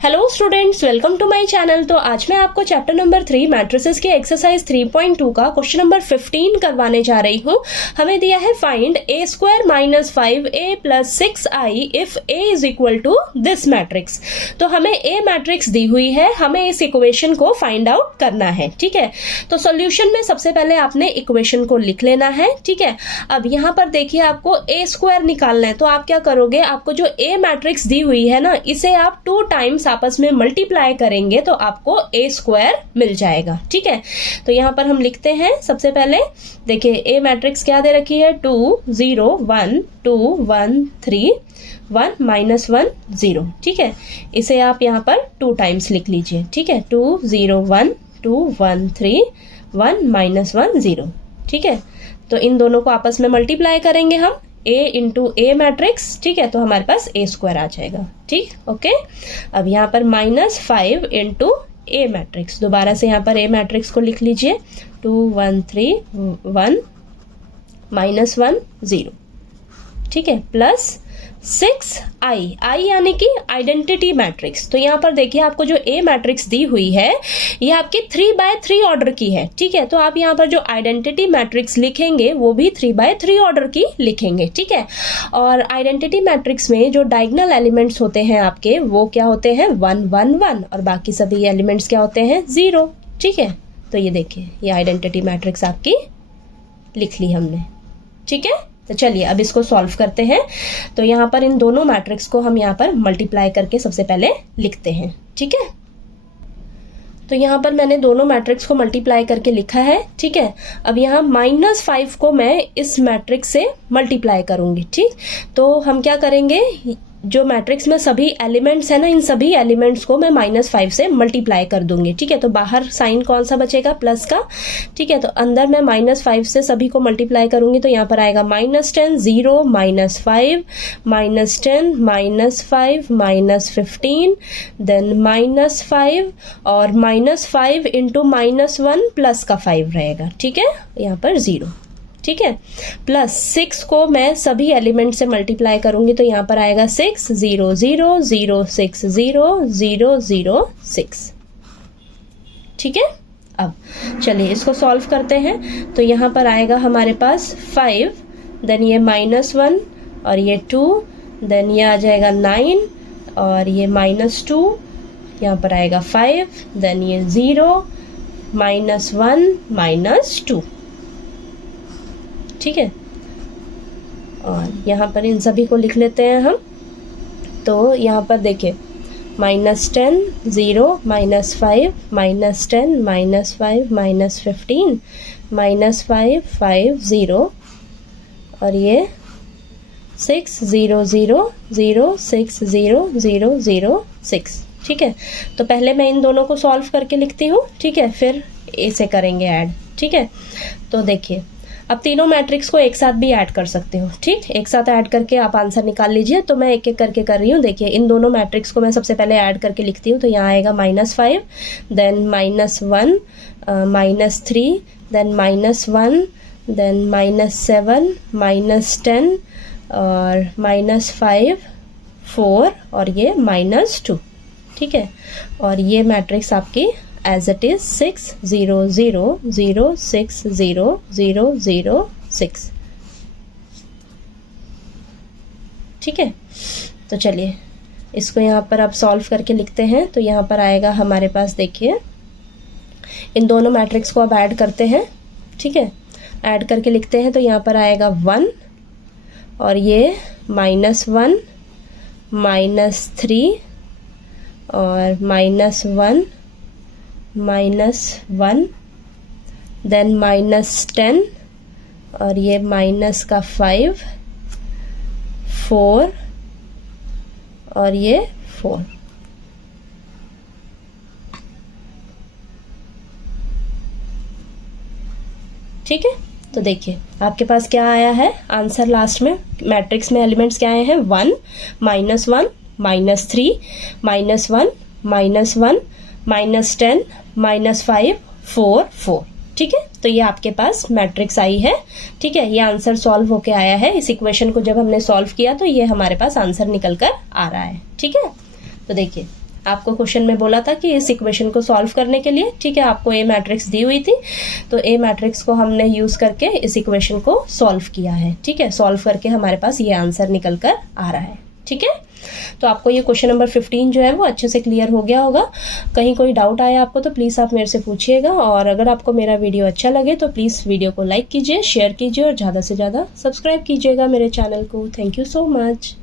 Hello students, welcome to my channel. तो आज मैं आपको चैप्टर नंबर 3 मैट्रिसेस के एक्सरसाइज 3.2 का क्वेश्चन नंबर 15 करवाने जा रही हूँ। हमें दिया है find a square minus 5a plus 6i if a is equal to this matrix. तो हमें a मैट्रिक्स दी हुई है, हमें इस इक्वेशन को फाइंड आउट करना है। ठीक है, तो सॉल्यूशन में सबसे पहले आपने इक्वेशन को लिख लेना है। ठीक है, अब यहाँ पर देखिए आपको a स्क्वायर निकालना है, तो आप क्या करोगे, आपको जो a मैट्रिक्स दी हुई है ना, इसे आप 2 टाइम्स आपस में मल्टीप्लाई करेंगे तो आपको a स्क्वायर मिल जाएगा। ठीक है, तो यहाँ पर हम लिखते हैं सबसे पहले, देखिए a मैट्रिक्स क्या दे रखी है, 2 0 1 2 1 3 1 माइनस 1 0। ठीक है, इसे आप यहाँ पर 2 टाइम्स लिख लीजिए। ठीक है, 2 0 1 2 1 3 1 माइनस 1 0। ठीक है, तो इन दोनों को आपस में मल्टीप्लाई करेंगे हम a इंटू ए मैट्रिक्स। ठीक है, तो हमारे पास a स्क्वायर आ जाएगा। ठीक, ओके। अब यहाँ पर -5 इंटू ए मैट्रिक्स, दोबारा से यहाँ पर a मैट्रिक्स को लिख लीजिए, 2 1 3 1 माइनस 1 0। ठीक है, प्लस 6i यानी कि आइडेंटिटी मैट्रिक्स। तो यहाँ पर देखिए आपको जो a मैट्रिक्स दी हुई है ये आपकी 3/3 ऑर्डर की है। ठीक है, तो आप यहाँ पर जो आइडेंटिटी मैट्रिक्स लिखेंगे वो भी 3/3 ऑर्डर की लिखेंगे। ठीक है, और आइडेंटिटी मैट्रिक्स में जो डायगोनल एलिमेंट्स होते हैं आपके वो क्या होते हैं, 1 1 1, और बाकी सभी एलिमेंट्स क्या होते हैं, 0। ठीक है, तो ये देखिए ये आइडेंटिटी मैट्रिक्स आपकी लिख ली हमने। ठीक है, तो चलिए अब इसको सॉल्व करते हैं। तो यहाँ पर इन दोनों मैट्रिक्स को हम यहाँ पर मल्टीप्लाई करके सबसे पहले लिखते हैं। ठीक है, तो यहाँ पर मैंने दोनों मैट्रिक्स को मल्टीप्लाई करके लिखा है। ठीक है, अब यहाँ -5 को मैं इस मैट्रिक्स से मल्टीप्लाई करूंगी। ठीक, तो हम क्या करेंगे, जो मैट्रिक्स में सभी एलिमेंट्स है ना, इन सभी एलिमेंट्स को मैं -5 से मल्टीप्लाई कर दूंगी। ठीक है, तो बाहर साइन कौन सा बचेगा, प्लस का। ठीक है, तो अंदर मैं -5 से सभी को मल्टीप्लाई करूंगी, तो यहाँ पर आएगा -10 0 -5 -10 -5 -15 देन -5 और -5 इंटू -1 प्लस का 5 रहेगा। ठीक है, यहाँ पर 0। ठीक है, प्लस 6 को मैं सभी एलिमेंट से मल्टीप्लाई करूंगी, तो यहाँ पर आएगा 6 0 0 0 6 0 0 0 6। ठीक है, अब चलिए इसको सॉल्व करते हैं। तो यहाँ पर आएगा हमारे पास 5, देन ये -1 और ये 2, देन ये आ जाएगा 9 और ये -2, यहाँ पर आएगा 5, देन ये 0 -1 -2। ठीक है, और यहाँ पर इन सभी को लिख लेते हैं हम। तो यहाँ पर देखिए -10 0 -5 -10 -5 -15 -5 5 0 और ये 6 0 0 0 6 0 0 0 6। ठीक है, तो पहले मैं इन दोनों को सॉल्व करके लिखती हूँ। ठीक है, फिर इसे करेंगे ऐड। ठीक है, तो देखिए अब तीनों मैट्रिक्स को एक साथ भी ऐड कर सकते हो। ठीक, एक साथ ऐड करके आप आंसर निकाल लीजिए। तो मैं एक एक करके कर रही हूँ। देखिए इन दोनों मैट्रिक्स को मैं सबसे पहले ऐड करके लिखती हूँ। तो यहाँ आएगा -5 देन -1 -3 देन -1 देन -7 -10 और -5 4 और ये -2। ठीक है, और ये मैट्रिक्स आपकी एज इट इज 6 0 0 0 6 0 0 0 6। ठीक है, तो चलिए इसको यहाँ पर आप सॉल्व करके लिखते हैं। तो यहाँ पर आएगा हमारे पास, देखिए इन दोनों मैट्रिक्स को अब ऐड करते हैं। ठीक है, ऐड करके लिखते हैं। तो यहाँ पर आएगा 1 और ये -1 -3 और -1 -1 देन -10 और ये माइनस का 5 4 और ये 4। ठीक है, तो देखिए आपके पास क्या आया है आंसर लास्ट में। मैट्रिक्स में एलिमेंट्स क्या आए हैं, 1 -1 -3 -1 -1 -10 -5 4 4। ठीक है, तो ये आपके पास मैट्रिक्स आई है। ठीक है, ये आंसर सॉल्व होके आया है। इस इक्वेशन को जब हमने सॉल्व किया तो ये हमारे पास आंसर निकल कर आ रहा है। ठीक है, तो देखिए आपको क्वेश्चन में बोला था कि इस इक्वेशन को सॉल्व करने के लिए, ठीक है, आपको ए मैट्रिक्स दी हुई थी, तो ए मैट्रिक्स को हमने यूज़ करके इस इक्वेशन को सॉल्व किया है, ठीक है। सॉल्व करके हमारे पास ये आंसर निकल कर आ रहा है, ठीक है। तो आपको ये क्वेश्चन नंबर 15 जो है वो अच्छे से क्लियर हो गया होगा। कहीं कोई डाउट आया आपको तो प्लीज़ आप मेरे से पूछिएगा, और अगर आपको मेरा वीडियो अच्छा लगे तो प्लीज़ वीडियो को लाइक कीजिए, शेयर कीजिए और ज़्यादा से ज़्यादा सब्सक्राइब कीजिएगा मेरे चैनल को। Thank you so much.